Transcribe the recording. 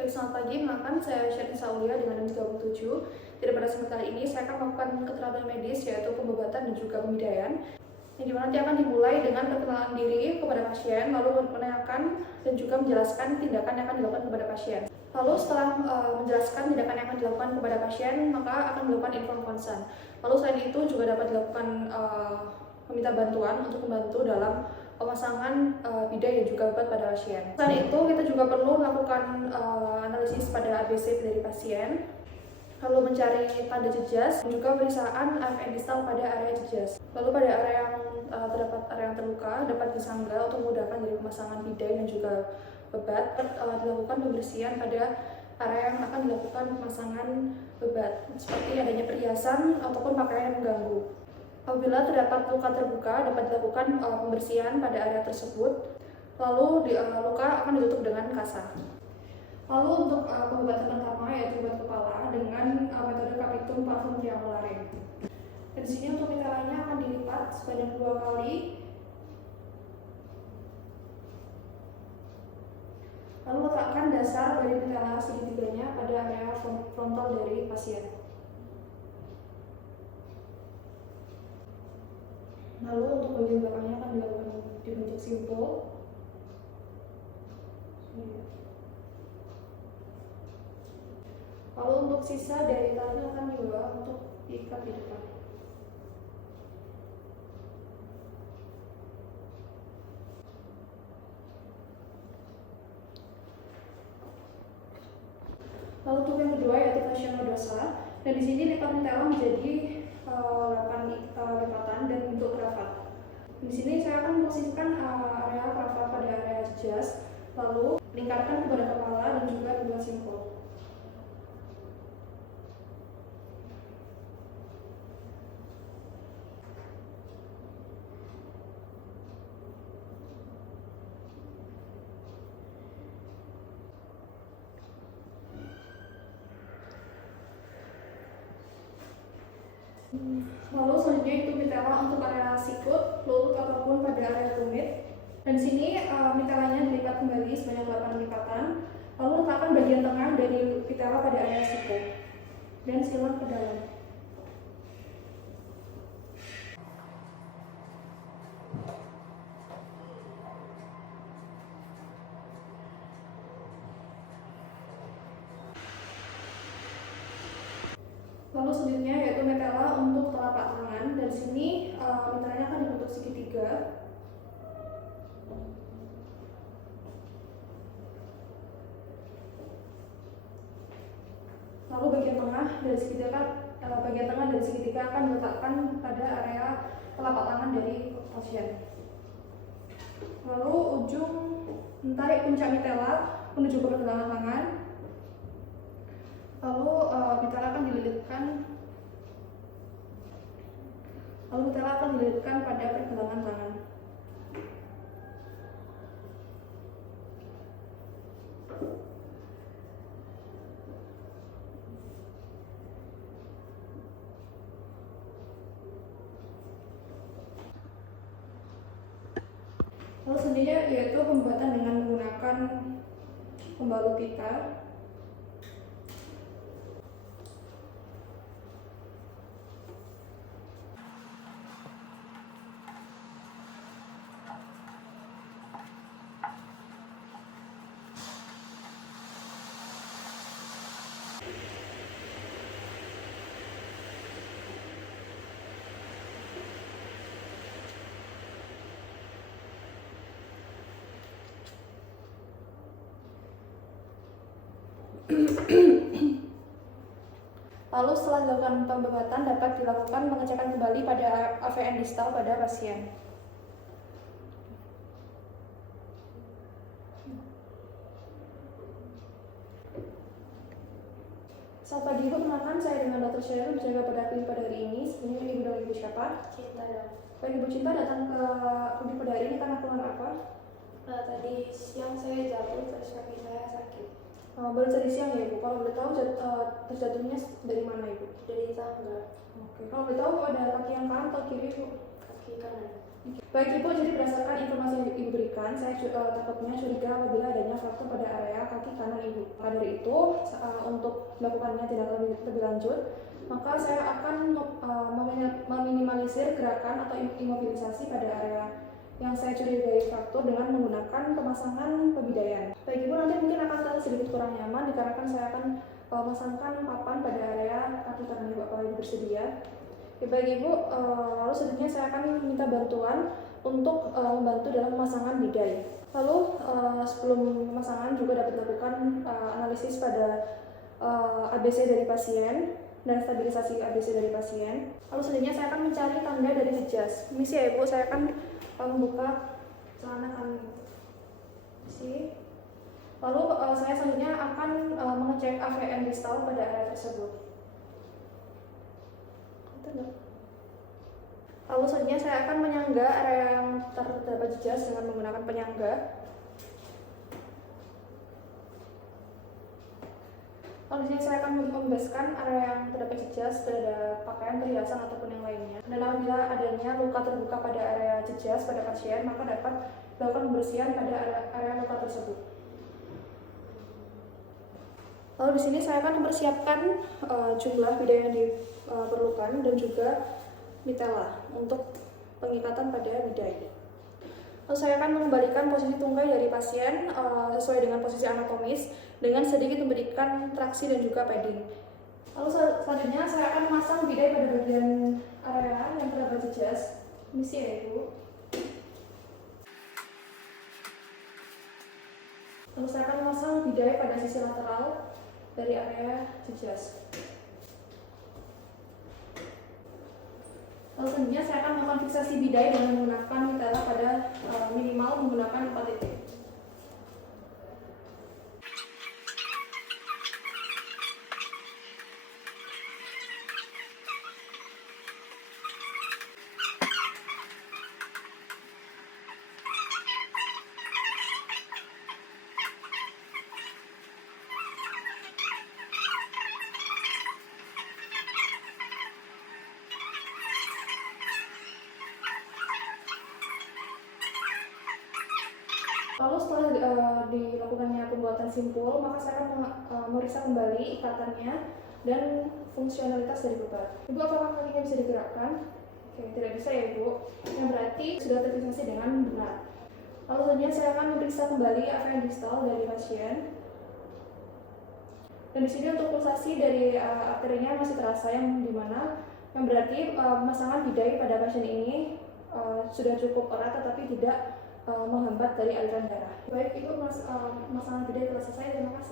Baik, selamat pagi, makan saya Syarin Saulia dengan NIM 37. Jadi pada kesempatan kali ini saya akan melakukan keterangan medis yaitu pengobatan dan juga pembidayan. Yang dimana nanti akan dimulai dengan perkenalan diri kepada pasien, lalu menanyakan dan juga menjelaskan tindakan yang akan dilakukan kepada pasien. Lalu setelah menjelaskan tindakan yang akan dilakukan kepada pasien, maka akan dilakukan informed consent. Lalu selain itu juga dapat dilakukan meminta bantuan untuk membantu dalam pemasangan bidan dan juga obat pada pasien. Selain itu, kita juga perlu melakukan analisis pada ABC dari pasien, lalu mencari tanda jejas, dan juga pemeriksaan AFN distal pada area jejas. Lalu pada area yang terdapat area yang terluka dapat disangga untuk memudahkan dari pemasangan bidan dan juga obat. Dilakukan pembersihan pada area yang akan dilakukan pemasangan obat, seperti adanya perhiasan ataupun pakaian yang mengganggu. Apabila terdapat luka terbuka, dapat dilakukan pembersihan pada area tersebut. Lalu luka akan ditutup dengan kasa. Lalu untuk pengobatan pertama yaitu obat kepala dengan metode Capitum Parfum Triangulare. Dan di sini untuk mitelanya akan dilipat sebanyak 2 kali. Lalu letakkan dasar dari mitela segitiganya pada area frontal dari pasien. Lalu untuk bagian belakangnya akan dilakukan dibentuk simpul. Lalu untuk sisa dari tali akan dibawa untuk diikat di depan. Lalu untuk yang kedua yaitu fascia nodosa. Dan di sini lipat mitela menjadi 8 lipatan dan bentuk cravat. Di sini saya akan memposisikan area cravat pada area jejas, lalu lingkarkan kepada kepala dan juga dibuat simpul. Lalu selanjutnya itu mitela untuk area sikut, lutut ataupun pada area tumit. Dan di sini mitelanya dilipat kembali sebanyak 8 lipatan. Lalu letakkan bagian tengah dari mitela pada area sikut dan silang ke dalam. Lalu selanjutnya yaitu mitela untuk telapak tangan. Dan di sini mitelanya akan dibentuk segitiga. Lalu bagian tengah dari segitiga akan diletakkan pada area telapak tangan dari pasien. Lalu ujung tarik puncak mitela menuju ke pergelangan tangan. Lalu mitela akan dililitkan pada pergelangan tangan. Lalu selanjutnya yaitu pembuatan dengan menggunakan pembalut pita. Lalu setelah dilakukan pembebatan dapat dilakukan pengecekan kembali pada AVN distal pada pasien. Selamat pagi Ibu, kenalkan saya dengan Dr. Syarin menjaga pada klinik pada hari ini. Sebenarnya Ibu dan Ibu siapa? Cinta dong. Baik, Ibu Cinta datang ke klinik pada hari ini karena keluhan apa? Tadi siang saya jatuh terus kaki saya sakit. Baru tadi siang ya Ibu, kalau boleh tahu terjatuhnya dari mana Ibu? Dari tangga. Oke, kalau boleh tahu ada kaki yang kanan atau kiri Ibu? Kaki kanan. Baik Ibu, jadi berdasarkan informasi yang Ibu berikan, saya takutnya curiga apabila adanya fraktur pada area kaki kanan Ibu. Maka dari itu, untuk melakukannya tindakan lebih lanjut, maka saya akan meminimalisir gerakan atau imobilisasi pada area yang saya curigai fraktur dengan menggunakan pemasangan pembidaian. Baik Ibu, nanti mungkin akan terasa sedikit kurang nyaman dikarenakan saya akan memasangkan papan pada area kaki kanan Ibu kalau Ibu bersedia. Ya, baik Ibu, lalu selanjutnya saya akan minta bantuan untuk membantu dalam pemasangan bidai. Lalu sebelum pemasangan juga dapat dilakukan analisis pada ABC dari pasien dan stabilisasi ABC dari pasien. Lalu selanjutnya saya akan mencari tanda dari jejas. Misi ya Ibu, saya akan membuka celana kami. Misi. Lalu saya selanjutnya akan mengecek AVN distal pada area tersebut. Lalu selanjutnya saya akan menyangga area yang terdapat jejas dengan menggunakan penyangga. Lalu disini saya akan membebaskan area yang terdapat jejas pada pakaian, perhiasan ataupun yang lainnya. Dan apabila adanya luka terbuka pada area jejas pada pasien, maka dapat dilakukan pembersihan pada area luka tersebut. Lalu di sini saya akan mempersiapkan jumlah bidai yang diperlukan dan juga mitela untuk pengikatan pada bidai. Lalu saya akan mengembalikan posisi tungkai dari pasien sesuai dengan posisi anatomis dengan sedikit memberikan traksi dan juga padding. Lalu selanjutnya saya akan memasang bidai pada bagian area yang terdapat jejas. Misi ya Ibu. Lalu saya akan memasang bidai pada sisi lateral dari area jejas. Lalu selanjutnya saya akan melakukan fiksasi bidai dengan menggunakan mitela pada minimal menggunakan 4 titik. Lalu setelah dilakukannya pembuatan simpul, maka saya akan memeriksa kembali ikatannya dan fungsionalitas dari beban. Ibu, apakah kakinya bisa digerakkan? Oke, tidak bisa ya Ibu. Yang berarti sudah terfiksasi dengan benar. Lalu selanjutnya saya akan memeriksa kembali AVN distal dari pasien. Dan di sini untuk pulsasi dari arterinya masih terasa yang dimana yang berarti pemasangan bidai pada pasien ini sudah cukup erat tetapi tidak menghambat dari aliran darah. Baik Ibu, pemasangan bidai telah selesai. Terima kasih.